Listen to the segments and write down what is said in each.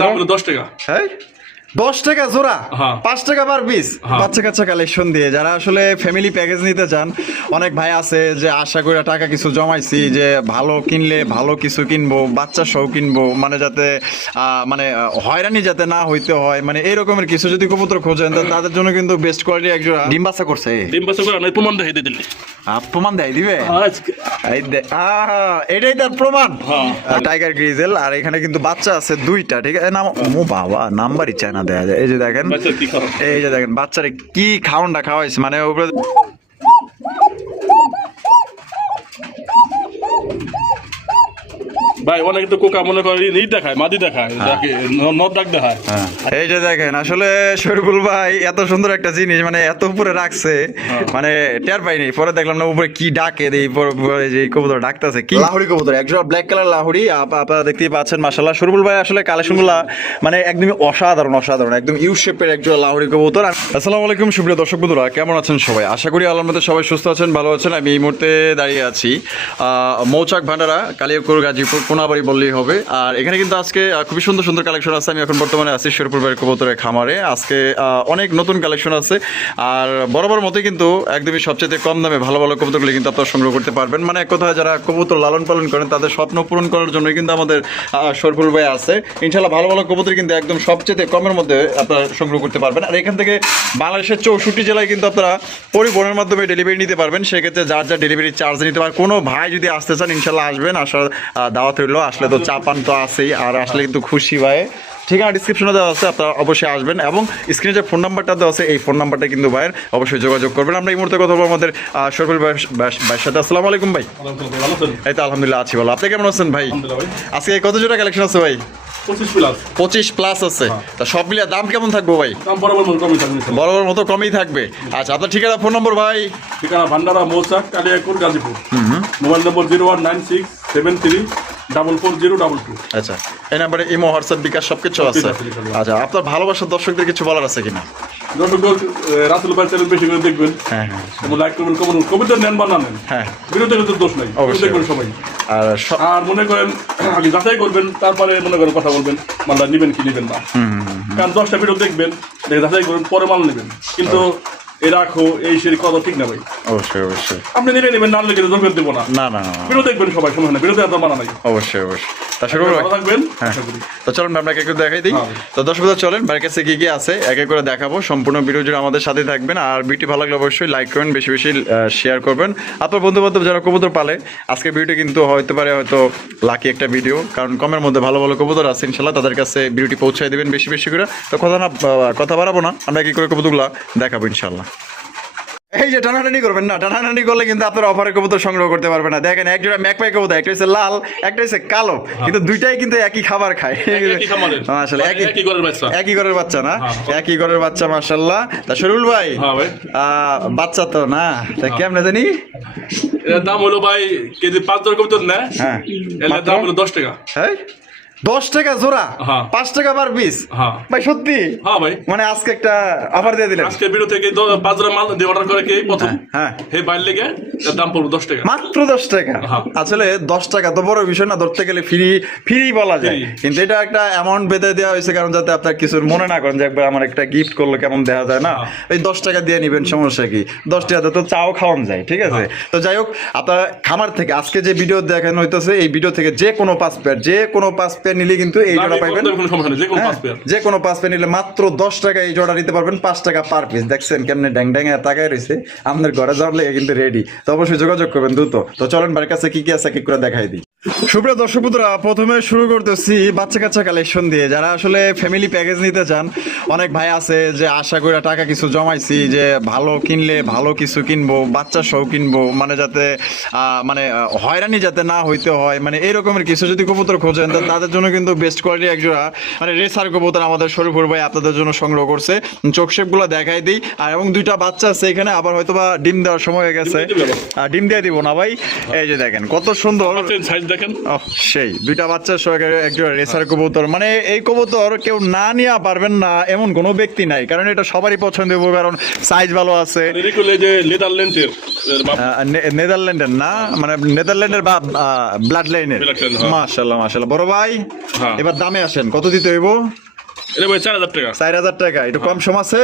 দাম হলো 10 টাকা। হ্যাঁ 10 টাকা জোড়া, 5 টাকা পার পিস। বাচ্চা কাচ্চা কালেকশন দিয়ে যারা আসলে ফ্যামিলি প্যাকেজ নিতে চান, অনেক ভাই আছে যে আশা করে টাকা কিছু জমাইছি যে ভালো কিনলে ভালো কিছু কিনবো, বাচ্চা সহ কিনবো, মানে যাতে মানে হয়রানি যাতে না হইতে হয়, মানে এরকমের কিছু যদি কবুতর খোঁজেন তাদের জন্য কিন্তু বেস্ট কোয়ালিটি একজোড়া ডিম বাচ্চা করছে। ডিম বাচ্চা করে না, প্রমাণ দেখাই দিলে প্রমাণ দেয় দিবে, এটাই তার প্রমাণ। টাইগার গ্রিজেল, আর এখানে কিন্তু বাচ্চা আছে 2টা, ঠিক আছে। নাম ও বাবা, নাম্বারই চায় না দেয়া যায়। এই যে দেখেন, এই যে দেখেন বাচ্চারা কি খাওয়ানটা খাওয়াইছে, মানে উপরে ভাই অনেক তো কোকা মনে করে দেখায়, মাদি দেখায়, নদ ডাক দেখায়। এই যে দেখেন আসলে শরীফুল ভাই এত সুন্দর একটা জিনিস মানে এত উপরে রাখছে, মানে টের পাইনি। পরে দেখলাম না উপরে কি ডাকে দেই, যে কবুতর ডাকতেছে কি লাহুড়ি কবুতর, একজোড়া ব্ল্যাক কালার লাহুড়ি আপনারা দেখতেই পাচ্ছেন। মাশাআল্লাহ শরীফুল ভাই আসলে কালেকশনগুলো মানে একদমই অসাধারণ অসাধারণ, একদম ইউ শেপের একজোড়া লাহুড়ি কবুতর। আসসালামু আলাইকুম সুপ্রিয় দর্শক বন্ধুরা, কেমন আছেন সবাই? আশা করি আল্লাহর মধ্যে সবাই সুস্থ আছেন, ভালো আছেন। আমি এই মুহূর্তে দাঁড়িয়ে আছি মৌচাক ভান্ডারা, কালিয়াকৈর, গাজীপুর, কোনাবাড়ি বললেই হবে। আর এখানে কিন্তু আজকে খুবই সুন্দর সুন্দর কালেকশন আছে। আমি এখন বর্তমানে আছি শরীফুল ভাইয়ের কবুতরের খামারে। আজকে অনেক নতুন কালেকশন আছে, আর বরাবর মতোই কিন্তু একদমই সবচেয়ে কম দামে ভালো ভালো কবুতরগুলি কিন্তু আপনারা সংগ্রহ করতে পারবেন। মানে এক কথায় যারা কবুতর লালন পালন করেন তাদের স্বপ্ন পূরণ করার জন্য কিন্তু আমাদের শরীফুল ভাই আছে। ইনশাল্লাহ ভালো ভালো কবুতর কিন্তু একদম সবচেয়ে কমের মধ্যে আপনারা সংগ্রহ করতে পারবেন। আর এখান থেকে বাংলাদেশের 64 জেলায় কিন্তু আপনারা পরিবহনের মাধ্যমে ডেলিভারি নিতে পারবেন। সেক্ষেত্রে যার যার ডেলিভারি চার্জ নিতে পারেন। কোনো ভাই যদি আসতে চান ইনশাল্লাহ আসবেন, আসার দাওয়াত হইল। আসলে তো চাপান তো আছেই, আর আসলে কিন্তু খুশি ভাই। ঠিকানা ডিসক্রিপশনে দেওয়া আছে, আপনারা অবশ্যই আসবেন, এবং স্ক্রিনে যে ফোন নাম্বারটা দেওয়া আছে এই ফোন নাম্বারটা কিন্তু ভাইয়ের, অবশ্যই যোগাযোগ করবেন। আমরা এই মুহূর্তে কথা বলবো আমাদের শরীফুল ভাইয়ের সাথে। আসসালামু আলাইকুম ভাই। এই তো আলহামদুলিল্লাহ আছি ভালো। আপনি কেমন আছেন ভাই? আজকে কত জোড়া কালেকশন আছে ভাই? 25 প্লাস আছে। তা সব মিলিয়ে দাম কেমন থাকবে ভাই? বরাবর মতো কমই থাকবে। আচ্ছা, আপনার ঠিকানা ফোন নম্বর ভাই? ঠিকানা ভান্ডারা, মৌচাক, কালিয়াকৈর, গাজীপুর। মোবাইল নম্বর 01967344022। আচ্ছা, এই নাম্বারে ইমো, হোয়াটসঅ্যাপ, বিকাশ সবকিছু আছে। আচ্ছা, আপনার ভালোবাসার দর্শকদের কিছু বলার আছে কিনা? দর্শক রাসেল ভাই চ্যানেল বেশি করে দেখবেন, লাইক করবেন, কবিতা নেন বা না নেন, বিরোধী তো দোষ নাই, দেখবেন সবাই। আর মনে করেন আগে যাচাই করবেন, তারপরে মনে করেন কথা বলবেন মালটা নিবেন কি নিবেন না। কারণ 10টা ভিডিও দেখবেন, দেখে যাচাই করবেন, পরে মাল নেবেন। কিন্তু এ রাখো এই সেই কথা ঠিক না ভাই। অবশ্যই অবশ্যই আপনি নিলে নেবেন, না নিলে কিন্তু দরকার দেবো না। না না ভিডিও দেখবেন সবাই, সময় না ভিডিওতে এত মানা নাই। অবশ্যই অবশ্যই। তা শুরু থাকবেন। তো চলুন আপনাকে একটু দেখাই দিই। তো দর্শক চলেন ভাইয়ের কাছে কি কি আছে এক এক করে দেখাবো। সম্পূর্ণ ভিডিও জুড়ে আমাদের সাথে থাকবেন। আর ভিডিওটি ভালো লাগলে অবশ্যই লাইক করবেন, বেশি বেশি শেয়ার করবেন। আপনার বন্ধু বান্ধব যারা কবুতর পালে, আজকে ভিডিওটি কিন্তু হতে পারে হয়তো লাকি একটা ভিডিও, কারণ কমের মধ্যে ভালো ভালো কবুতর আছে। ইনশাল্লাহ তাদের কাছে ভিডিওটি পৌঁছায় দেবেন বেশি বেশি করে। তো কথা বাড়াবো না, আমরা কি করে কবুতরগুলো দেখাবো ইনশাল্লাহ। এই যে টানাটানি করবেন না, টানাটানি করলে কিন্তু আপনার অফারের কবুতর সংগ্রহ করতে পারবেন না। দেখেন একজোড়া ম্যাকপাই কবুতর, একটা হচ্ছে লাল, একটা হচ্ছে কালো, কিন্তু দুইটাই কিন্তু একই খাবার খায়। আসলে একই ঘরের বাচ্চা না, একই ঘরের বাচ্চা। মাশাআল্লাহ। তা শরীফুল ভাই, বাচ্চা তো না, তা কেমনে জানি এর দাম হলো ভাই কেজি 5 টাকা কবুতর না। এর দাম হলো 10 টাকা। হ্যাঁ 10 টাকা জোড়া, 5 টাকা পার পিস। ভাই সত্যি? হ্যাঁ ভাই, মানে আজকে একটা অফার দিয়ে দিলেন। আজকে ভিডিও থেকে 5 জোড়া মাল দিয়ে অর্ডার করে কে প্রথম, হে বাইরে লেগে এর দাম পড়বে 10 টাকা, মাত্র 10 টাকা। আসলে 10 টাকা তো বড় বিষয় না, ধরতে গেলে ফ্রি বলা যায়, কিন্তু এটা একটা অ্যামাউন্ট বেঁধে দেওয়া হয়েছে, কারণ যাতে আপনার কিছু মনে না করেন যে একবার আমার একটা গিফট করলো কেমন দেওয়া যায় না। এই 10 টাকা দিয়ে নিবেন, সমস্যা কি? 10 টাকাতে তো চাও খাওয়ান যায়, ঠিক আছে। তো যাই হোক, আপনার খামার থেকে আজকে যে ভিডিও দেখানো হইতেছে, এই ভিডিও থেকে যে কোনো 5 পেয়ার নিলে কিন্তু এই জোড়া পাইবেন। যে কোনো 5 পেয়ার নিলে মাত্র 10 টাকা এই জোড়া নিতে পারবেন, 5 টাকা পার পিস। দেখছেন কেমনে ড্যাং ড্যাং তাকায় রয়েছে, আপনাদের ঘরে যাওয়ার লেগে কিন্তু রেডি। তো অবশ্যই যোগাযোগ করবেন দ্রুত। তো চলেন বাড়ির কাছে কি কি আছে কি করে দেখাই দিই। সুপ্রিয় দর্শক বন্ধুরা, প্রথমে শুরু করতেছি বাচ্চা কাচ্চা কালেকশন দিয়ে। যারা আসলে ফ্যামিলি প্যাকেজ নিতে চান, অনেক ভাই আছে যে আশা করে টাকা কিছু জমাইছি যে ভালো কিনলে ভালো কিছু কিনবো, বাচ্চা সহ কিনবো, মানে যাতে মানে হয়রানি যাতে না হইতে হয়, মানে এরকমের কিছু যদি কবুতর খোঁজেন তাদের জন্য কিন্তু বেস্ট কোয়ালিটি একজোড়া মানে রেসার কবুতর আমাদের শরীফুল ভাই আপনাদের জন্য সংগ্রহ করছে। চোখ শেপগুলো দেখাই দিই। আর এবং 2টা বাচ্চা আছে এখানে, আবার হয়তো বা ডিম দেওয়ার সময় হয়ে গেছে, ডিম দিয়ে দিব না ভাই। এই যে দেখেন কত সুন্দর দেখেন, সেই 2টা বাচ্চার সঙ্গে একজন রেসার কবুতর। মানে এই কবুতর কেউ না নিয়ে পারবেন না এমন কোনো ব্যক্তি নাই, কারণ এটা সবারই পছন্দ হবে, কারণ সাইজ ভালো আছে। নেদারল্যান্ডের না, মানে নেদারল্যান্ডের বা ব্লাড লাইনের। মাশাআল্লাহ মাশাআল্লাহ। বড় ভাই হ্যাঁ। এবার দামে আসেন, কত দিতে হইব? এটা ভাই 4000 টাকা। 4000 টাকা, একটু কম সম আছে?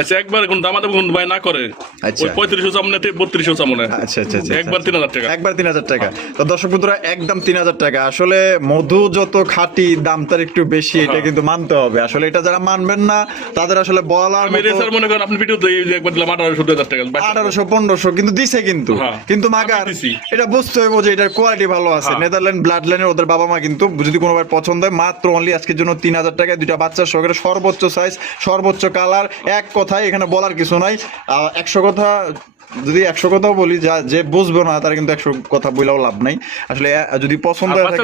আচ্ছা একবার কোন দামাদাম কোন ভাই না করে, আচ্ছা। ওই 3500 সামনে 3200 সামনে, আচ্ছা আচ্ছা আচ্ছা, একবার 3000 টাকা। একবার 3000 টাকা। তো দর্শক বন্ধুরা একদম 3000 টাকা। আসলে মধু যত খাঁটি দাম তার একটু বেশি, এটা কিন্তু মানতে হবে। আসলে এটা যারা মানবেন না তাদের আসলে বলার আমি রেসার মনে করেন আপনি ভিডিও দেই যে একবার দিলাম 1800 টাকা, 1800-1500 কিন্তু দিছে, কিন্তু মাগার দিছি। এটা বুঝতে হবে যে এটার কোয়ালিটি ভালো আছে। নেদারল্যান্ড ব্লাড লাইনের ওদের বাবা মা কিন্তু যদি কোনো ভাই পছন্দ হয় মাত্র অনলি আজকের জন্য 3000 টাকায় দুইটা বাচ্চা সহকারে, সর্বোচ্চ সাইজ, সর্বোচ্চ কালার। এক কথায় এখানে বলার কিছু নাই। 100 কথা যদি 100 কথাও বলি, যে বুঝবে না তারা কিন্তু 100 কথা বইলেও লাভ নাই। আসলে যদি পছন্দ হয়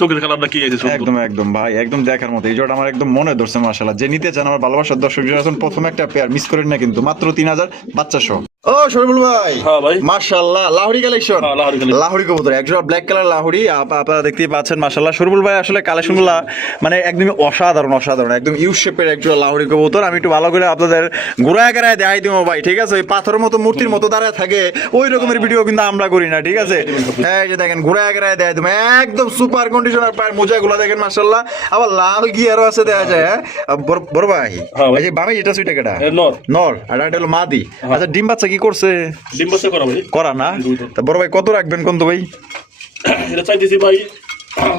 চোখের কালারটা কি আছে, একদম একদম ভাই, একদম দেখার মতো। এই জোড়া আমার একদম মনে ধরছে মাশাআল্লাহ। যে নিতে চান আমার ভালোবাসার দর্শক যারা আছেন, প্রথম একটা পেয়ার মিস করেন না কিন্তু, মাত্র 3000 বাচ্চা সহ। ও শরীফুল ভাই, হ্যাঁ ভাই, মাশাআল্লাহ লাহোরি কালেকশন, লাহোরি কবুতর একজোড়া ব্ল্যাক কালার লাহোরি আপনারা দেখতেই পাচ্ছেন। মাশাআল্লাহ শরীফুল ভাই আসলে কালেকশনগুলো মানে একদমই অসাধারণ, একদম ইউ শেপের একজোড়া লাহোরি কবুতর। আমি একটু ভালো করে আপনাদের ঘুরায় ঘুরায় দেখাই দিব ভাই, ঠিক আছে? ওই পাথরের মতো মূর্তির মতো দাঁড়ায় থাকে ওই রকমের ভিডিও কিন্তু আমরা করি না, ঠিক আছে? হ্যাঁ এই যে দেখেন ঘুরায় ঘুরায় দেখাই দিব, একদম সুপার কন্ডিশনার পায়ের মোজাগুলো দেখেন মাশাআল্লাহ। আবার লাল গিয়ারও আছে দেখা যায়। বড় ভাই এই যে বামে যেটা সুইটা কেটা নর আর এটা হলো মাদি। আচ্ছা ডিম বাচ্চা কি করছে? ডিম বাচ্চা করা ভাই, করা না? তা বড় ভাই কত রাখবেন কোন তো ভাই? এটা চাইতেছি ভাই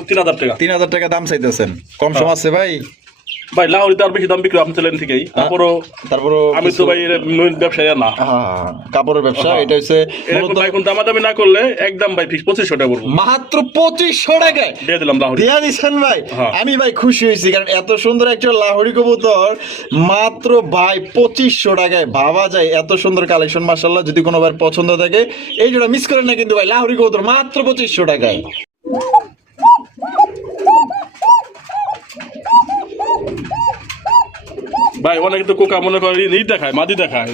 3000 টাকা। 3000 টাকা দাম চাইতেছেন, কম সম আছে ভাই? ভাই লাহোরিতে আর বেশি দাম বিক্রি আপনি চ্যালেঞ্জ থেকেই, তারপরও আমি তো ভাই ব্যবসায়ী না, কাপড়ের ব্যবসা। এটা হচ্ছে ভাই কোন দামাদামি না করলে একদম ভাই ফিক্স 2500 টাকা পড়বো, মাত্র 2500 টাকায় দিয়ে দিলাম লাহোরি। দিয়া দিচ্ছেন ভাই? আমি ভাই খুশি হয়েছি, কারণ এত সুন্দর একটা লাহোরি কবুতর মাত্র ভাই 2500 টাকায়। ভাবা যায় এত সুন্দর কালেকশন মাশাআল্লাহ। যদি কোনো বার পছন্দ থাকে এই জোড়া মিস করেন না কিন্তু ভাই, লাহোরি কবুতর মাত্র 2500 টাকায়। ভাই অনেকে তো কোকা মনে করে ই দেখায়, মাদি দেখায়,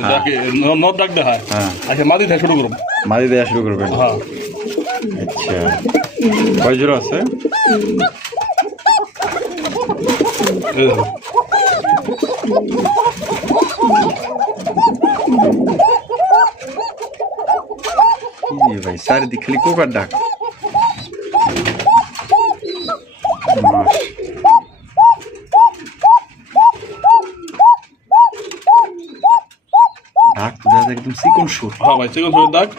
নদ ডাক দেখায়। আচ্ছা মাদি দেখা শুরু করুন, মাদি দেওয়া শুরু করবেন? হ্যাঁ। আচ্ছা কয় জোড়া আছে? এই দেখো। কি ভাই চারিদিক খালি কোকার ডাক। ডাক দাদা একদম চিকন সুর। হ্যাঁ ভাই চিকন সুরের দাগ।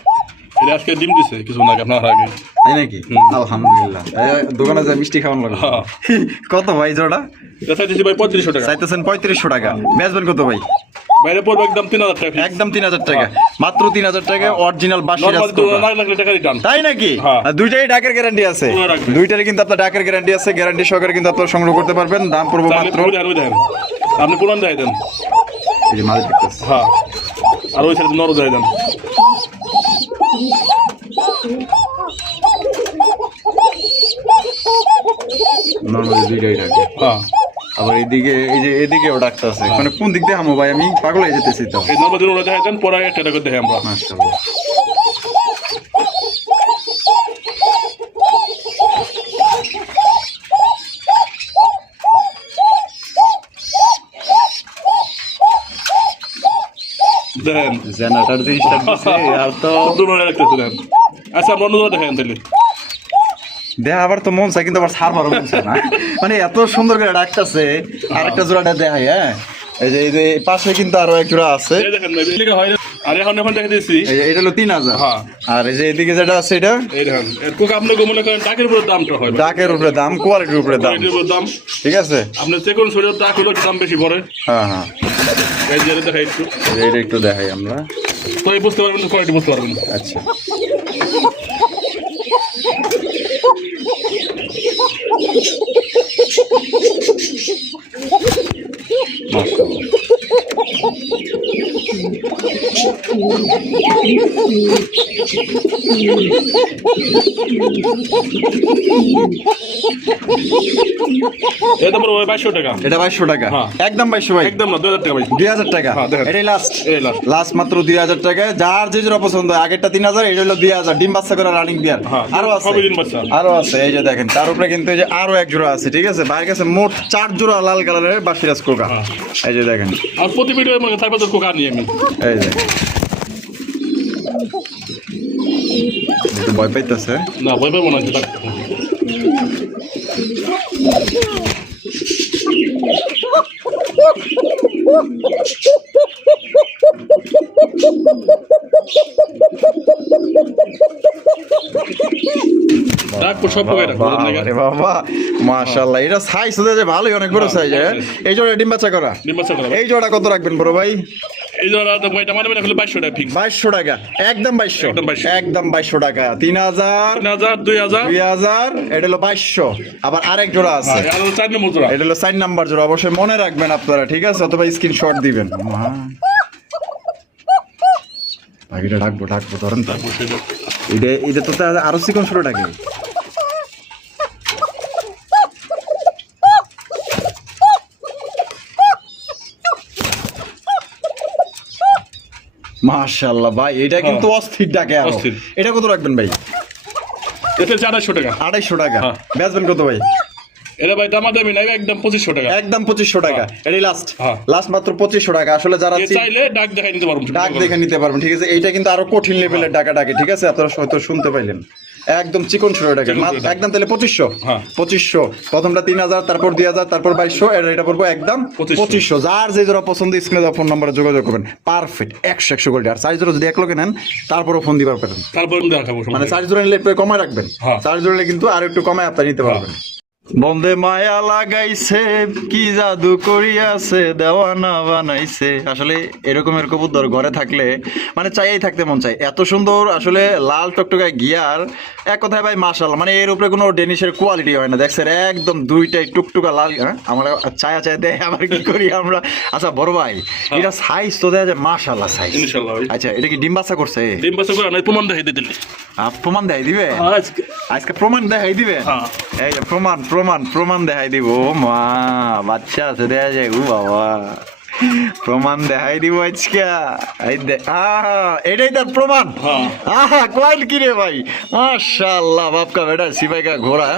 এটা আজকে ডিম দিছে কিছু না আপনার আগে, তাই নাকি? আলহামদুলিল্লাহ। দোকানে যায় মিষ্টি খাওয়ানো লাগে। কত ভাই জোড়া? এটা চাইতেছি ভাই 3500 টাকা। চাইতেছেন 3500 টাকা, বেচবেন কত ভাই? বাইরে পড়বে একদম 3000 টাকা, একদম 3000 টাকা, মাত্র 3000 টাকা। অরিজিনাল বাসি টাকা রিটার্ন, তাই নাকি? দুইটাই ডাকের গ্যারান্টি আছে, দুইটারই কিন্তু আপনার ডাকের গ্যারান্টি আছে। গ্যারান্টি সহকারে কিন্তু আপনারা সংগ্রহ করতে পারবেন। দাম পড়বে মাত্র, আপনি পুরান দেয় দেন। এই যে মাল দেখতেছেন, হ্যাঁ আর ওই সাইডে নরও দেয় দেন। নরমালি দুইটাই ডাকে। হ্যাঁ আবার এইদিকে এই যে এদিকেও ডাক্তার আছে, মানে কোন দিক দিয়ে হামো ভাই, আমি পাগল হয়ে যেতেছি। তো এই নরমাল দিন ওরা দেখাই দেন, পরে একটা টাকা দেখে আমরা। মাশাআল্লাহ দেন জেনারেটর জিনিসটা দিছে আর তো দুটো রাখতেছে দেন। আচ্ছা আমরা অন্য দেখেন তাহলে দেখ আবার তো মন চায় কিন্তু আবার ছাড়বারও মন চায় না, মানে এত সুন্দর করে ডাকতেছে। আরেকটা জোড়াটা দেখাই। হ্যাঁ এই যে পাশে কিন্তু আরো এক জোড়া আছে। দেখেন হয় আর এখন দেখে দিয়েছি, এটা হলো 3000। হ্যাঁ আর এই যে এদিকে যেটা আছে এটা এই দেখেন এরকম আপনি মনে করেন টাকের উপরে দামটা হয়, ডাকের উপরে দাম, কোয়ালিটির উপরে দাম, দাম ঠিক আছে? আপনি যে কোন শরীরের টাক হলো দাম বেশি পড়ে। হ্যাঁ হ্যাঁ এই যে দেখাই একটু, এটা একটু দেখাই আমরা, তো বুঝতে পারবেন কোয়ালিটি বুঝতে পারবেন। আচ্ছা এটা পড়বে 2200 টাকা। এটা 2200 টাকা, একদম 2200 ভাই, একদম না 2000 টাকা ভাই, 2000 টাকা। এটাই লাস্ট, লাস্ট মাত্র 2000 টাকায়। যার যে জোড়া পছন্দ, আগেরটা 3000, এটা হলো 2000। ডিম বাচ্চা করে রানিং বিয়ার আরো আছে, আরো আছে। এই যে দেখেন তার উপরে কিন্তু এই যে আরো এক জোড়া আছে, ঠিক আছে? বাইরের কাছে মোট 4 জোড়া লাল কালারের বাসিরাজ কোকা। এই যে দেখেন, আর প্রতি ভিডিও মানে তারপর তো কোকা নিয়ে আমি এই যে ভয় পাইতেছে না, ভয় পাবো না। বাবা মাশাআল্লাহ, এটা সাইজ যে ভালোই, অনেক বড় সাইজ। এই জোড়া ডিম বাচ্চা করা, এই জোড়া কত রাখবেন বড় ভাই? এই জোড়া তো ভাই টাকা 2200 টাকা ফিক্স। 2200 টাকা একদম 2200, একদম 2200 টাকা। 3000 2000 2000 এটা হলো 2200। আবার আরেক জোড়া আছে, এটা হলো 4 নম্বর জোড়া, এটা হলো 4 নাম্বার জোড়া। অবশ্যই মনে রাখবেন আপনারা, ঠিক আছে? অথবা স্ক্রিনশট দিবেন। এটা ডাকবো ধরেন তো, এটা তো আরো চিকন ছোট ডাকে। মাশাআল্লাহ ভাই, এটা কিন্তু অস্থির ডাকে। এটা কত রাখবেন ভাই? এটা 250 টাকা। 250 টাকা। বেচবেন কত ভাই? এটা ভাই দাম দামি নাই, একদম 2500 টাকা। একদম 2500 টাকা। এটাই লাস্ট, লাস্ট মাত্র 2500 টাকা। আসলে যারা চাইলে ডাক দেখাই নিতে পারবেন, ডাক দেখে নিতে পারবেন, ঠিক আছে? এইটা কিন্তু আরো কঠিন লেভেলের ডাকা ডাকে, ঠিক আছে? আপনারা হয়তো শুনতে পাইলেন, একদম চিকন ছোট ডাকে একদম। তাহলে 2500 প্রথমটা 3000, তারপর 2000, তারপর 2200, এটা পড়বো একদম 2500। যার যে জোড়া পছন্দ স্ক্রিনে ফোন নম্বরে যোগাযোগ করবেন। Perfect 100 quality. আর চার জোড়া যদি এক লোকে নেন তারপরও ফোন দিবার পারেন, মানে চার জোড়া নিলে একটু কমায় রাখবেন। চার জোড়া নিলে কিন্তু আর একটু কমায় আপনারা নিতে পারবেন। বন্দে মায়া লাগাইছে, কি জাদু করিয়াছে, দেওয়ানা বানাইছে। আসলে এরকমের কবুতর ঘরে থাকলে মানে চাইই থাকতে মন চায়। এত সুন্দর আসলে লাল টকটকা গিয়ার, এক কথায় ভাই মাশাআল্লাহ, মানে এর উপরে কোনো ডেনিশের কোয়ালিটি হয় না। দেখছেন একদম দুইটাই টুকটুকা লাল। আমরা চায়া দেয়, আবার কি করি আমরা। আচ্ছা বড় ভাই, এটা সাইজ তো দেয়া যায় মাশাআল্লাহ সাইজ। আচ্ছা, এটা কি ডিম বাচ্চা করছে? ডিম বাচ্চা করে না, প্রমাণ দেখাই দিতে। প্রমাণ দেখাই দিবে আজকে? প্রমাণ দেখাই দিবে? এই প্রমাণ দেখাই দিব। মা বাচ্চা আছে, দেখা যায়। ও বাবা, প্রমাণ দেখাই দিব আজকে। এটাই তার প্রমাণ। কয়েল কি রে ভাই, মাশাআল্লাহ। বাপকা বেটা সিপাইকা ঘোড়া,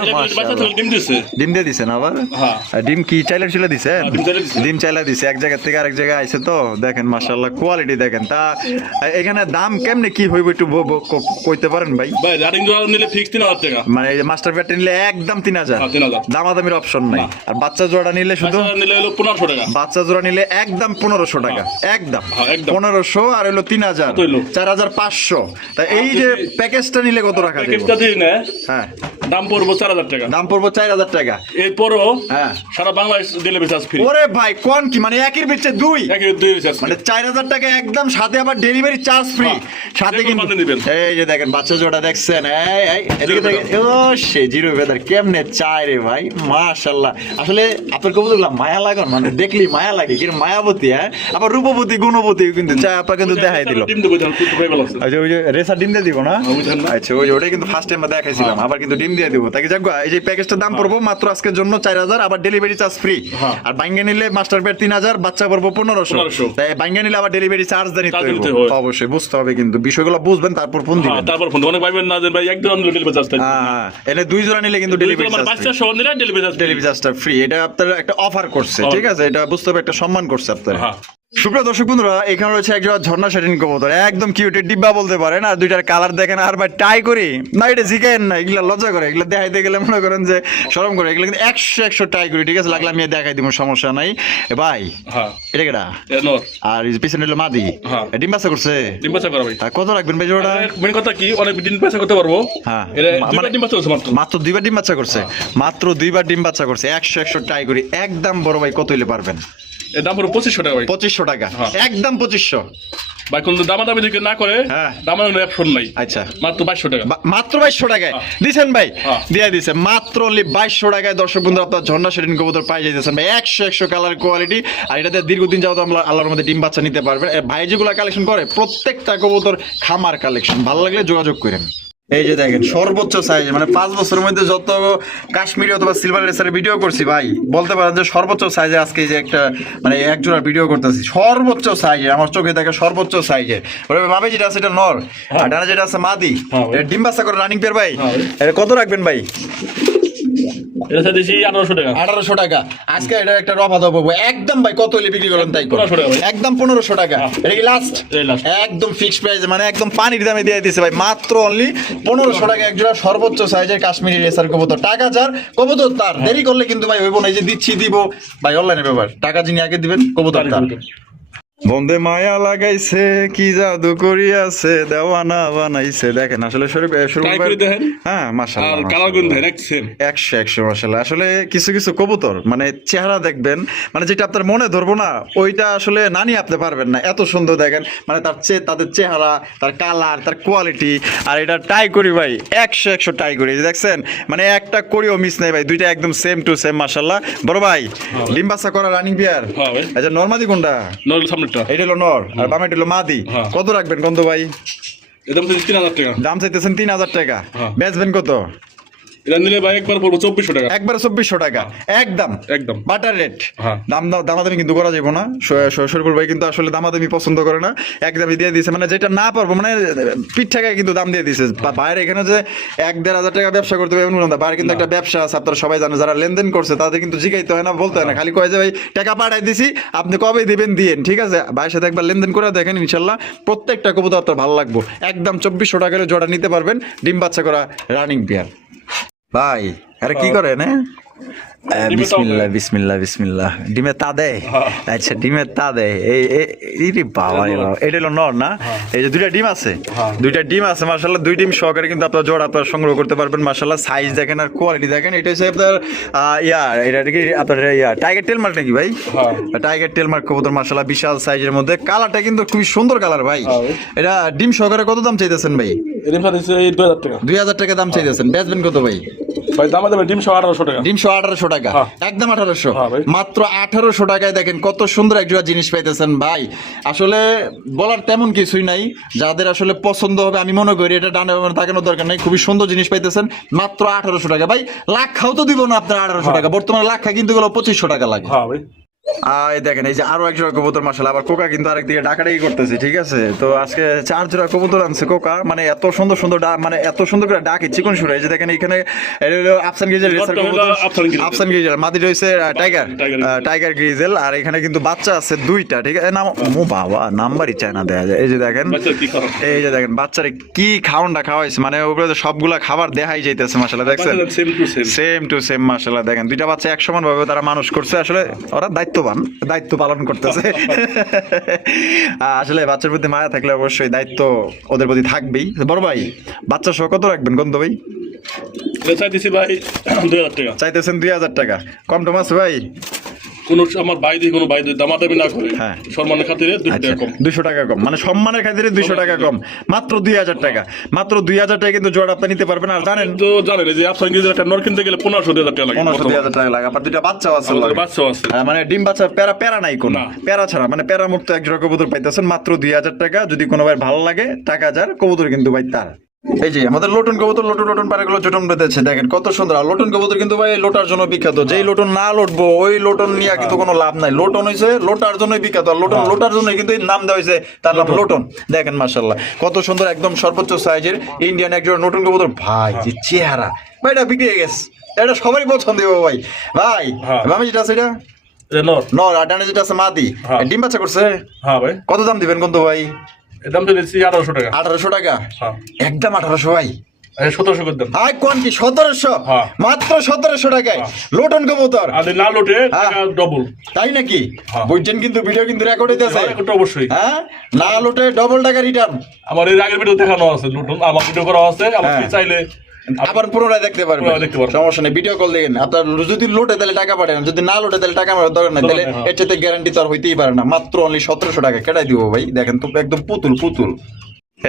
ডিম দিয়ে দিছেন আবার? ডিম কি চাইলে ছিল দিছে? ডিম চাইলে দিছে, এক জায়গা থেকে আরেক জায়গায় আইছে তো। দেখেন মাশাআল্লাহ কোয়ালিটি দেখেন। তা এখানে দাম কেমনে কি হইব একটু কইতে পারেন ভাই? মানে মাস্টার ব্যাট নিলে একদম 3000, দামাদামির অপশন নাই। আর বাচ্চা জোড়া নিলে শুধু 1500 টাকা। বাচ্চা জোড়া নিলে একদম 1500 টাকা, একদম 1500। আর হলো 3000, 4500। তা এই যে প্যাকেজটা নিলে কত রাখা যাবে? হ্যাঁ, দাম পড়বো 4000 টাকা। দাম পড়বো 4000 টাকা। এরপরও সারা বাংলাদেশ ডেলিভারি চার্জ ফ্রি। ওরে ভাই কোন কি, মানে একের পিছে দুই, মানে 4000 টাকা একদম, সাথে আবার ডেলিভারি চার্জ ফ্রি সাথে। কিন্তু এই যে দেখেন বাচ্চা জোড়া দেখছেন, এই এদিকে দেখেন। ও সে জিরো বেদার কেমনে চায় রে ভাই, মাশাআল্লাহ। আসলে আপনার কবুতরগুলো মায়া লাগান, মানে দেখলি মায়া লাগে, কিন্তু মায়াবতী। হ্যাঁ, আবার রূপবতী গুণবতী কিন্তু চায়। আপনার কিন্তু দেখাই দিল। আচ্ছা, ওই যে রেসার ডিম দিয়ে দিব না? আচ্ছা, ওইটা কিন্তু ফার্স্ট টাইম দেখাইছিলাম, আবার কিন্তু ডিম দিয়ে দিব। তাকে যাক, এই যে প্যাকেজটার দাম পড়বো মাত্র আজকের জন্য 4000, আবার ডেলিভারি চার্জ ফ্রি। আর বাইঙ্গা নিলে মাস্টার বেড 3000, বাচ্চা পড়বো 1500। তাই বাইঙ্গা নিলে আবার ডেলিভারি চার্জ দিয়ে নিতে হবে। অবশ্যই বুঝতে হবে, কিন্তু বিষয়গুলো বুঝবেন তারপর ফোন দিবেন। তারপর ফোন অনেক ভাইবেন না যে ভাই একদম ডেলিভারি চার্জ। হ্যাঁ, এনে দুই জোড়া নিলে কিন্তু ডেলিভারি চার্জ, বাচ্চা সহ নিলে ডেলিভারি চার্জটা ফ্রি। এটা আপনার একটা অফার করছে, ঠিক আছে? এটা বুঝতে হবে, একটা সম্মান করছে আপনারা। সুপ্রিয় দর্শক বন্ধুরা, এখানে রয়েছে একজন ঝর্ণা শাটিন কবুতর, একদম কিউটের ডিব্বা বলতে পারেন। আর দুইটার কালার দেখেন। আর ভাই ট্রাই করি না, এটা শিখেন না, এগুলা লজ্জা করে। এগুলো দেখাইতে গেলে মনে করেন যে শরম করে। এগুলো কিন্তু 100 ট্রাই করি, ঠিক আছে? লাগলে আমি দেখাই দিব, সমস্যা নাই ভাই। এটা কেটা? আর পিছনে হলো মাদি, ডিম বাচ্চা করছে। ডিম বাচ্চা করা ভাই। কত রাখবেন ভাই জোড়া? মেন কথা কি, অনেক ডিম বাচ্চা করতে পারবো। হ্যাঁ, মাত্র 2বার ডিম বাচ্চা করছে, মাত্র 2বার ডিম বাচ্চা করছে। 100 ট্রাই করি, একদম বড় ভাই কত হইলে পারবেন? এর দাম পড়বে 2500 টাকা ভাই। 2500 টাকা, একদম 2500 ভাই। কোন দামাদামি যদি না করে, দামাদামি অপশন নাই। আচ্ছা, মাত্র 2200 টাকা। মাত্র 2200 টাকায় দিছেন ভাই? দিয়ে দিছে মাত্র 2200 টাকায়। দর্শক বন্ধু, আপনার ঝর্ণা শাটিন কবুতর পাই যাইতেছেন ভাই, 100 কালার কোয়ালিটি। আর এটাতে দীর্ঘদিন যাবত আমরা আল্লাহর মধ্যে ডিম বাচ্চা নিতে পারবেন। ভাই যেগুলো কালেকশন করে প্রত্যেকটা কবুতর খামার কালেকশন। ভালো লাগলে যোগাযোগ করেন। এই যে দেখেন সর্বোচ্চ সাইজ, মানে 5 বছরের মধ্যে যত কাশ্মীরি অথবা সিলভার রেসারের ভিডিও করছি ভাই, বলতে পারেন যে সর্বোচ্চ সাইজে আজকে যে একটা মানে এক জোড়া ভিডিও করতেছি, সর্বোচ্চ সাইজে আমার চোখে দেখা সর্বোচ্চ সাইজে। ভাবে যেটা আছে এটা নর, আর ডানা যেটা আছে মাদি। ডিম বাচ্চা করে রানিং পেয়ার ভাই। এটা কত রাখবেন ভাই? এটা চাইতেছি 1800 টাকা। 1800 টাকা। আজকে এটা একটা রফা দেবো একদম ভাই, কত হলে বিক্রি করলেন তাই 1500 টাকা ভাই। একদম 1500 টাকা। এটা কি লাস্ট? এই last। একদম ফিক্সড প্রাইস, মানে একদম পানির দামে দিয়ে দিছে ভাই, মাত্র অনলি 1500 টাকা এক জোড়া সর্বোচ্চ সাইজের কাশ্মীরি রেসার কবুতর। টাকা যার কবুতর তার, দেরি করলে কিন্তু ভাই হইব না। এই যে দিচ্ছি দিব ভাই, অনলাইনে ব্যাপার, টাকা যিনি আগে দিবেন কবুতর তার। বন্দে মায়া লাগাইছে কি জাদু করিয়াছে, দেওয়ানা বানাইছে। দেখেন আসলে শরীফ ট্রাই করে দেখেন। হ্যাঁ মাশাআল্লাহ, আর কালার গুণ দেখেন সেম 100 মাশাআল্লাহ। আসলে কিছু কিছু কবুতর মানে চেহারা দেখবেন, মানে যেটা আপনার মনে ধরবো না ওইটা আসলে না নিয়ে আপনি পারবেন না, এত সুন্দর দেখেন, মানে তাদের চেহারা, তার কালার, তার কোয়ালিটি। আর এটা টাই করি ভাই 100 টাই করি, দেখছেন মানে একটা করিও মিস নেই ভাই, দুইটা একদম সেম টু সেম মাশাআল্লাহ। বড় ভাই লিম্বাসা করা রানিং বিয়ার। হ্যাঁ ভাই। আচ্ছা নরমাদি কোনটা? নরমাল সামনেরটা। এটা হলো নর আর বামে হলো মাদি। হ্যাঁ। কত রাখবেন কত ভাই? এর দাম চাইতেছি 3000 টাকা। দাম চাইতেছেন 3000 টাকা। হ্যাঁ। বেচবেন কত? এটা নিলে ভাই একবার পড়বো 2400 টাকা। একবার 2400 টাকা একদম একদম বাটার রেট। হ্যাঁ। দামাদামি কিন্তু করা যাবে না, শরীফুল ভাই কিন্তু আসলে দামাদামি পছন্দ করে না, একদমই দিয়ে দিয়েছে, মানে যেটা না পারবো মানে পিঠ টাকায় কিন্তু দাম দিয়ে দিয়েছে। বাইরে এখানে যে 1-1500 টাকা ব্যবসা করতে হবে এমন না, বাইরে কিন্তু একটা ব্যবসা আছে, আপনারা সবাই জানেন, যারা লেনদেন করছে তাদের কিন্তু জিগাইতে হয় না, বলতে হয় না, খালি কয়ে যে ভাই টাকা পাঠাই দিছি আপনি কবে দিবেন দিয়েন, ঠিক আছে? ভাইয়ের সাথে একবার লেনদেন করে দেখেন, ইনশাল্লাহ প্রত্যেকটা কবুতর আপনার ভালো লাগবে। একদম 2400 টাকার জোড়া নিতে পারবেন, ডিম বাচ্চা করা রানিং পেয়ার। ভাই আরে কি করেন? বিসমিল্লাহ বিসমিল্লাহ বিসমিল্লাহ। ডিমের তা দেয়? আচ্ছা ডিমের তা দেয়। এই বাবা এটা হলো নর না? এই যে দুইটা ডিম আছে, দুইটা ডিম আছে মাশাআল্লাহ, দুই ডিম সহকারে কিন্তু আপনার জোড়া আপনার সংগ্রহ করতে পারবেন মাশাআল্লাহ। সাইজ দেখেন আর কোয়ালিটি দেখেন। এটা হচ্ছে আপনার এটা কি আপনার টাইগার টেল মার্ক নাকি ভাই? টাইগার টেল মার্ক কবুতর মাশাআল্লাহ, বিশাল সাইজের মধ্যে। কালারটা কিন্তু খুবই সুন্দর কালার ভাই। এটা ডিম সহকারে কত দাম চাইতেছেন ভাই? এর দাম চাইতেছি 2000 টাকা। 2000 টাকা দাম চাইতেছেন, বেচবেন কত ভাই? ভাই দাম দেবে ডিম 1800 টাকা। ডিম 1800 টাকা। একদম 1800। মাত্র 1800 টাকায় দেখেন কত সুন্দর এক জোড়া জিনিস পাইতেছেন ভাই। আসলে বলার তেমন কিছুই নাই, যাদের আসলে পছন্দ হবে আমি মনে করি এটা ডানে বামে তাকানোর দরকার নাই, খুবই সুন্দর জিনিস পাইতেছেন মাত্র 1800 টাকা। ভাই লাখ খাও তো দিব না আপনার 1800 টাকা, বর্তমানে লাখ খা কিন্তু গেল 2500 টাকা লাগে। হ্যাঁ ভাই। দেখেন এই যে আরো এক জোড়া কবুতর মাশাআল্লাহ, আবার কোকা কিন্তু আরেকদিকে ডাকাডাকি করতেছে, ঠিক আছে? তো আজকে 4 জোড়া কবুতর আনছে কোকা, মানে এত সুন্দর সুন্দর মানে এত সুন্দর করে ডাকে চিকন সুরে। এই যে দেখেন এখানে এটা হলো আফসান গ্রিজেল রেসার কবুতর, আফসান গ্রিজেল, মাদি রয়েছে টাইগার গ্রিজেল, আর এখানে কিন্তু বাচ্চা আছে দুইটা, ঠিক আছে? নাম ও বাবা নাম্বারই চায় না দেয়া যায়। এই যে দেখেন, এই যে দেখেন বাচ্চারে কি খাওয়ানটা খাওয়াইছে, মানে উপরে সবগুলা খাবার দেখাই যাইতেছে মাশাআল্লাহ, দেখছেন সেম টু সেম মাশাআল্লাহ। দেখেন দুইটা বাচ্চা এক সমান ভাবে তারা মানুষ করছে, আসলে ওরা দায়িত্ব পালন করতেছে। আসলে বাচ্চার প্রতি মায়া থাকলে অবশ্যই দায়িত্ব ওদের প্রতি থাকবেই। বড় ভাই বাচ্চা সহ কত রাখবেন গন্ধ ভাই? চাইতেছি ভাই 2000 টাকা। চাইতেছেন 2000 টাকা। কম টম আছে ভাই? কোন আমার ভাই দিয়ে কোনো ভাই দিয়ে দামাদামি না করে সম্মানের খাতিরে 200 টাকা কম। 200 টাকা কম, মানে সম্মানের খাতিরে 200 টাকা কম, মাত্র 2000 টাকা। মাত্র 2000 টাকা কিন্তু জোড়া আপনি নিতে পারবেন। আর জানেন তো জানেন যে আফসান গ্রিজেল একটা নর কিনতে গেলে 1500 টাকা লাগে। 1500 টাকা লাগে। আবার দুইটা বাচ্চাও আছে, বাচ্চাও আছে, মানে ডিম বাচ্চা প্যারা নাই কোনো, প্যারা ছাড়া, মানে প্যারা মুক্ত এক জোড়া কবুতর পাইতেছেন মাত্র 2000 টাকা। যদি কোনো ভাই ভালো লাগে টাকা যার কবুতর কিন্তু ভাই তার। এই যে আমাদের লোটন কবুতর, লোটন পাড়াগুলো জোটন বেঁধেছে, দেখেন কত সুন্দর। আর লোটন কবুতর কিন্তু ভাই লোটার জন্য বিখ্যাত, যেই লোটন না লটবো ওই লোটন নিয়ে কিন্তু কোনো লাভ নাই। লোটন হয়েছে লোটার জন্যই বিখ্যাত, আর লোটার জন্য কিন্তু নাম দেওয়া হয়েছে, তার নাম লোটন। দেখেন মাশাআল্লাহ কত সুন্দর, একদম সর্বোচ্চ সাইজের ইন্ডিয়ান একজন নতুন কবুতর ভাই। যে চেহারা ভাই, এটা বিক্রি হয়ে গেছে, এটা সবারই পছন্দ হবে ভাই। ভাই আমি যেটা আছে এটা নর, আর ডানে যেটা আছে মাদি, ডিম বাচ্চা করছে। হ্যাঁ ভাই। কত দাম দিবেন কিন্তু ভাই? দাম দিয়েছি 1800 টাকা। 1800 টাকা। একদম 1800 ভাই। 1700 করে দাম। আই কোন কি 1700? মাত্র 1700 টাকায় লোটন কবুতর। আর না লোটে টাকা ডাবল। তাই নাকি? বুঝছেন কিন্তু ভিডিও কিন্তু রেকর্ড হইতাছে। রেকর্ড অবশ্যই। হ্যাঁ না লোটে ডাবল টাকা রিটার্ন। আমার এর আগের ভিডিও দেখানো আছে, লোটন আমার ভিডিও করা আছে, আপনি চাইলে আবার পুনরায় দেখতে পারবেন, সমস্যা নেই। ভিডিও কল দেখেন, আপনার যদি লোটে তাহলে টাকা পাঠান, যদি না লোটে তাহলে টাকা আমার দরকার নাই, তাহলে এর চাইতে গ্যারান্টি তো আর হইতেই পারে না। মাত্র অনলি 1700 টাকা কেটাই দিব ভাই। দেখেন তো একদম পুতুল।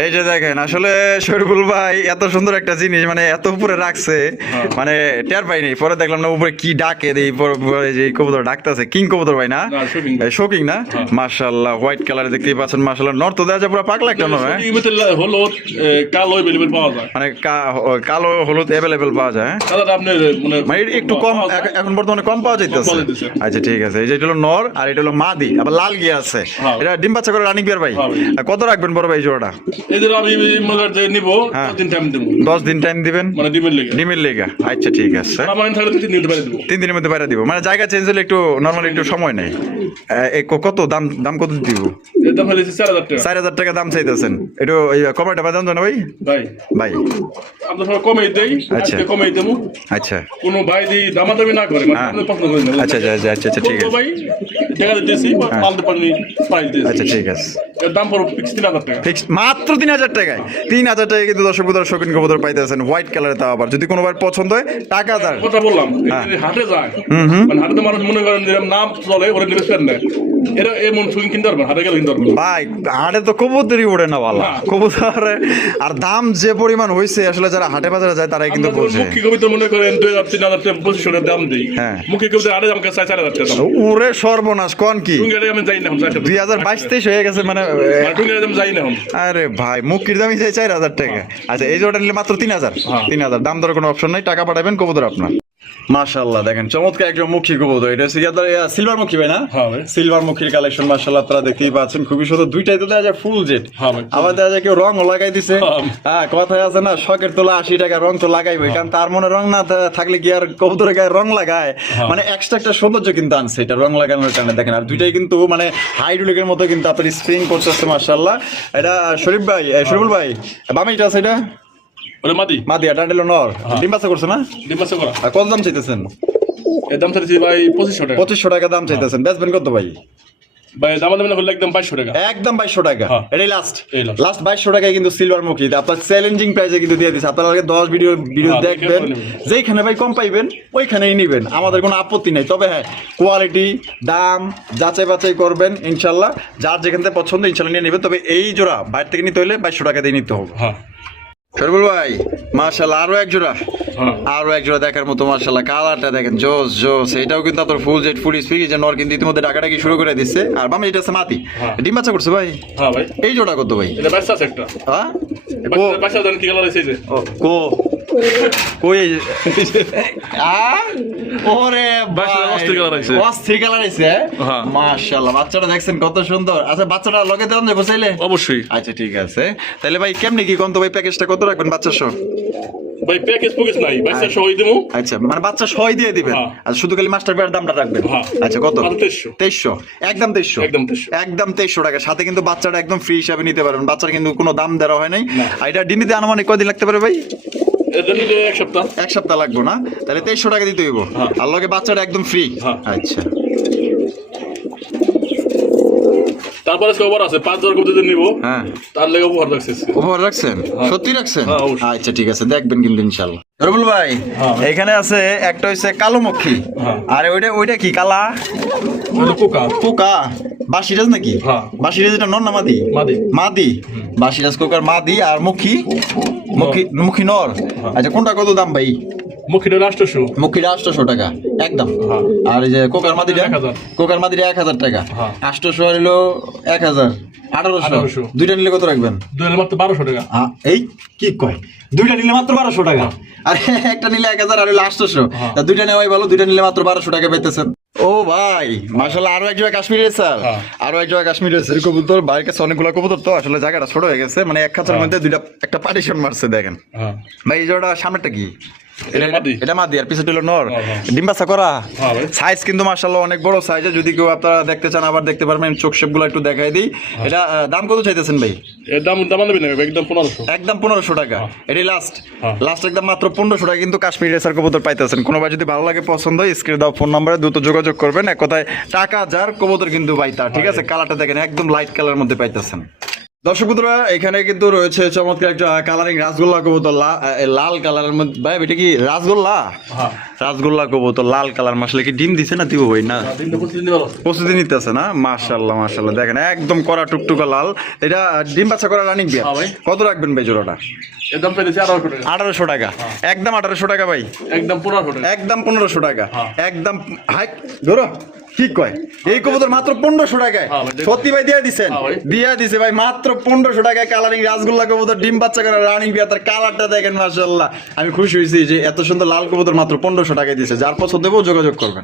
এই যে দেখেন আসলে শরীফুল ভাই এত সুন্দর একটা জিনিস, মানে এত উপরে রাখছে, মানে টের পাইনি, পরে দেখলাম না উপরে কি ডাকে দেই, যে কবুতর ডাকতেছে কিং কবুতর ভাই না? শোকিং না? মাশাআল্লাহ হোয়াইট কালার দেখতেই পাচ্ছেন মাশাআল্লাহ। নর্থ দেওয়া যায় পুরো পাকলা একটা নয়, হলুদ কালো अवेलेबल পাওয়া যায়, মানে কালো হলুদ अवेलेबल পাওয়া যায়। দাদা আপনি মানে একটু কম, এখন বর্তমানে কম পাওয়া যাইতেছে। আচ্ছা ঠিক আছে। এই যে এটা হলো নর আর এটা হলো মাদি, আবার লাল গিয়ে আছে। এটা ডিম বাচ্চা করে রানিং বিয়ার ভাই। কত রাখবেন বড় ভাই জোড়াটা? এদের আমি মনে যে নিব হ্যাঁ। 10 টাইম দেব 10 দিন টাইম দিবেন মানে ডিমের লেগে ডিমের লেগা আচ্ছা ঠিক আছে আমার থাকলে 3 দিন বাইরে দেব 3 দিনের মধ্যে বাইরে দিব মানে জায়গা চেঞ্জ হলে একটু নরমালি একটু সময় নেই কত দাম কত দিব এর দাম হলো 4000 টাকা 4000 টাকা দাম চাইতেছেন একটু কমাটা বাদাম না ভাই ভাই ভাই আমরা সব কমই দেই আচ্ছা। আজকে কমই দেবো আচ্ছা কোনো ভাই দি দামাদামি না করে মানে হ্যাঁ। আপনি পছন্দ করেন না আচ্ছা আচ্ছা আচ্ছা আচ্ছা ঠিক আছে ভাই টাকা দিতেছি পালতে পারনি প্রাইস দিতেছি আচ্ছা ঠিক আছে এর দাম পড়ো ফিক্স 3000 টাকা ফিক্স মাত্র 3000 টাকায় 3000 টাকায় কিন্তু দর্শক বন্ধুরা শৌখিন কবুতর পাইতেছেন হোয়াইট কালারের তাও আবার যদি কোনোবার পছন্দ হয় টাকা দার কথা বললাম হ্যাঁ। এই হাটে যায় মানে হাটে মানুষ মনে করেন যে নাম চলে ওরা নিবেশ করেন না এরা এমন শুকিং কিনতে পারবেন হাটে গেলে কিনতে পারবেন ভাই হাটে তো কবুতরই ওড়ে না ভালো হ্যাঁ। কবুতর আর দাম যে পরিমাণ হয়েছে আসলে যারা হাটে বাজারে যায় তারাই কিন্তু বোঝে মুখী কবিতা মনে করেন 2000 3000 টাকা 2500 টাকা দাম দেই হ্যাঁ। মুখী কবিতা আড়ে দাম কাছে 4000 টাকা দাম ওরে সর্বনাশ কোন কি টুঙ্গিরে আমি যাই না এখন 2022-23 হয়ে গেছে মানে টুঙ্গিরে আমি যাই না এখন আরে ভাই মুখির দামই চাই 4000 টাকা আচ্ছা এই জোড়াটা নিলে মাত্র 3000 হ্যাঁ। 3000 দাম দর কোনো অপশন নাই টাকা পাঠাবেন কবুতর আপনার মাশাআল্লাহ দেখেন চমৎকার একটা মুখী কবুতর এটা হচ্ছে সিলভার মুখী ভাই না হ্যাঁ ভাই সিলভার মুখীর কালেকশন মাশাআল্লাহ আপনারা দেখতেই পাচ্ছেন খুবই সুন্দর দুইটাই তো দেওয়া যায় ফুল জেট হ্যাঁ ভাই আবার দেখা যায় কেউ রং লাগাই দিছে হ্যাঁ। হ্যাঁ কথায় আছে না শখের তোলা 80 টাকা রং তো লাগাইবে কারণ তার মনে রং না থাকলে কি আর কবুতরের গায়ে রং লাগায় মানে এক্সট্রা একটা সৌন্দর্য কিন্তু আনছে এটা রং লাগানোর কারণে দেখেন আর দুইটাই কিন্তু মানে হাইড্রোলিকের মতো কিন্তু আপনার স্প্রিং করতেছে মাশাআল্লাহ এটা শরীফ ভাই শরীফুল ভাই বামিটা আছে এটা ওরে মাদি মাদি এটা দিল নর ডিম বাচ্চা করছে না ডিম পাশে করা আর কত দাম চাইতেছেন এর দাম চাইছি ভাই 2500 টাকা 2500 টাকা দাম চাইতেছেন বেচবেন কত ভাই ভাই দামাদামি না করলে একদম 2200 টাকা একদম 2200 টাকা হ্যাঁ। এটাই লাস্ট এই last। লাস্ট 2200 টাকায় কিন্তু সিলভার মুখী আপনার চ্যালেঞ্জিং প্রাইসে কিন্তু দিয়ে দিচ্ছে আপনারা আগে 10 ভিডিও হ্যাঁ, দেখবেন দেখে নেবেন। যেইখানে ভাই কম পাইবেন ওইখানেই নেবেন আমাদের কোনো আপত্তি নাই তবে হ্যাঁ কোয়ালিটি দাম যাচাই বাছাই করবেন ইনশাল্লাহ যার যেখান থেকে পছন্দ ইনশাল্লাহ নিয়ে নেবেন তবে এই জোড়া বাইরে থেকে নিতে হলে 2200 টাকা দিয়ে নিতে হবে হ্যাঁ শরবুল ভাই মাশাআল্লাহ আরো এক জোড়া হ্যাঁ আরো এক জোড়া দেখার মতো মাশাআল্লাহ কালারটা দেখেন জোস জোস এটাও কিন্তু আপনার ফুল জেট ফুল স্পিড যে নর কিন্তু ইতিমধ্যে ডাকাডাকি শুরু করে দিচ্ছে আর বামে এটা আছে মাটি হ্যাঁ। ডিম বাচ্চা করছে ভাই হ্যাঁ ভাই এই জোড়া কত ভাই এটা বাচ্চা আছে একটা হ্যাঁ বাচ্চা জান কি কালার আছে যে ও, কো কই ওরে বাচ্চাটা অস্থির colour হইছে। অস্থির কালার হইছে হ্যাঁ। মাশাআল্লাহ বাচ্চাটা দেখছেন কত সুন্দর আচ্ছা বাচ্চাটা লগে দেন যাবো চাইলে অবশ্যই আচ্ছা ঠিক আছে তাহলে ভাই কেমনে কি কোন তো ভাই প্যাকেজটা কত রাখবেন বাচ্চা সহ ভাই প্যাকেজ পুকেজ নাই বাচ্চা সহই দেবো আচ্ছা মানে বাচ্চা সহই দিয়ে দিবেন হ্যাঁ। আর শুধু খালি মাস্টার পেয়ার দামটা রাখবেন হ্যাঁ। আচ্ছা কত মাত্র 2300 2300 একদম 2300 একদম 2300 একদম 2300 টাকা সাথে কিন্তু বাচ্চাটা একদম ফ্রি হিসাবে নিতে পারবেন বাচ্চার কিন্তু কোনো দাম দেওয়া হয় নাই না। আর এটা ডিমিতে আনুমানিক কয়দিন লাগতে পারে ভাই এটা নিলে এক সপ্তাহ এক সপ্তাহ লাগবে না তাহলে 2300 টাকা দিতে হইব হ্যাঁ। আর লগে বাচ্চাটা একদম ফ্রি হ্যাঁ। আচ্ছা তারপরে খবর আছে 5000 কত দিন নিব হ্যাঁ তার লাগে উপহার রাখছে উপহার রাখছেন সত্যি রাখছেন হ্যাঁ, অবশ্যই। আচ্ছা ঠিক আছে দেখবেন কিন্তু ইনশাআল্লাহ রবুল ভাই হ্যাঁ। এখানে আছে একটা হইছে কালো মক্ষী হ্যাঁ। আর ওইটা কি কালা ওটা পোকা পোকা বাসিরাজ নাকি হ্যাঁ। বাসিরাজ এটা নর না মাদি মাদি মাদি বাসিরাজ কোকার মাদি আর মুখী মুখী নর আচ্ছা কোনটা কত দাম ভাই মুখিটা রাষ্ট্রশো মুখিটা 800 টাকা একদম হ্যাঁ। আর এই যে কোকার মাদিটা 1000 কোকার মাদিটা 1000 টাকা হ্যাঁ। 800 আর হলো 1000 1800 1800 দুইটা নিলে কত রাখবেন দুই মাত্র 1200 টাকা এই কি কয় দুইটা নিলে মাত্র 1200 টাকা আর একটা নিলে 1000 আর হলো 800 তা দুইটা নেওয়াই ভালো দুইটা নিলে মাত্র 1200 টাকা পাইতেছেন ও ভাই মাশাআল্লাহ আরো এক জায়গা কাশ্মীরের স্যার হ্যাঁ। আরো এক জায়গা কাশ্মীরের স্যার কবুতর বাইরের কাছে অনেকগুলো কবুতর তো আসলে জায়গাটা ছোট হয়ে গেছে মানে এক খাঁচার মধ্যে দুইটা একটা পার্টিশন মারছে দেখেন হ্যাঁ ভাই এই জোড়া সামনেটা কি এটা মাদি এটা মাদি আর পিছনে হলো নর হ্যাঁ, হ্যাঁ। ডিম বাচ্চা করা হ্যাঁ ভাই সাইজ কিন্তু মাশাআল্লাহ অনেক বড় সাইজে যদি কেউ আপনারা দেখতে চান আবার দেখতে পারবেন চোখ শেপগুলো একটু দেখাই দিই এটা দাম কত চাইতেছেন ভাই এর দাম নেবেন না একদম 1500 একদম 1500 টাকা এটাই লাস্ট হ্যাঁ। লাস্ট একদম মাত্র 1500 টাকা কিন্তু কাশ্মীর রেসার কবুতর পাইতেছেন কোনো ভাই যদি ভালো লাগে পছন্দ হয় স্ক্রিনে দাও ফোন নম্বরে দ্রুত যোগাযোগ করবেন এক কথায় টাকা যার কবুতর কিন্তু ভাই তার ঠিক আছে কালারটা দেখেন একদম লাইট কালার মধ্যে পাইতেছেন দর্শক বন্ধুরা এখানে কিন্তু রয়েছে চমৎকার একটা কালারিং রাসগোল্লা কবুতর লাল কালারের মধ্যে ভাই এটা কি রাসগোল্লা হ্যাঁ রাসগোল্লা কবুতর লাল কালার মাসলে কি ডিম দিছে না দিব ভাই না দিনটা প্রতিদিন ভালো প্রস্তুতি নিতেছে না মাশাআল্লাহ মাশাআল্লাহ দেখেন একদম কড়া টুকটুকা লাল এটা ডিম বাচ্চা করা রানিং বিয়ার হ্যাঁ ভাই। কত রাখবেন ভাই জোড়াটা এর দাম পেয়েছে 1800 টাকা 1800 টাকা একদম 1800 টাকা ভাই একদম 1500 টাকা একদম 1500 টাকা হ্যাঁ। একদম হাই ধরো ঠিক কয় এই কবুতর মাত্র 1500 টাকায় হ্যাঁ ভাই, দেখুন। সত্যি ভাই দিয়ে দিছেন হ্যাঁ ভাই। দিয়ে দিছে ভাই মাত্র 1500 টাকায় কালারিং রাসগোল্লা কবুতর ডিম বাচ্চা করা রানিং বিয়ার তার কালারটা দেখেন মাশাআল্লাহ আমি খুশি হয়েছি যে এত সুন্দর লাল কবুতর মাত্র 1500 টাকায় দিছে যার পছন্দ হবে ও যোগাযোগ করবেন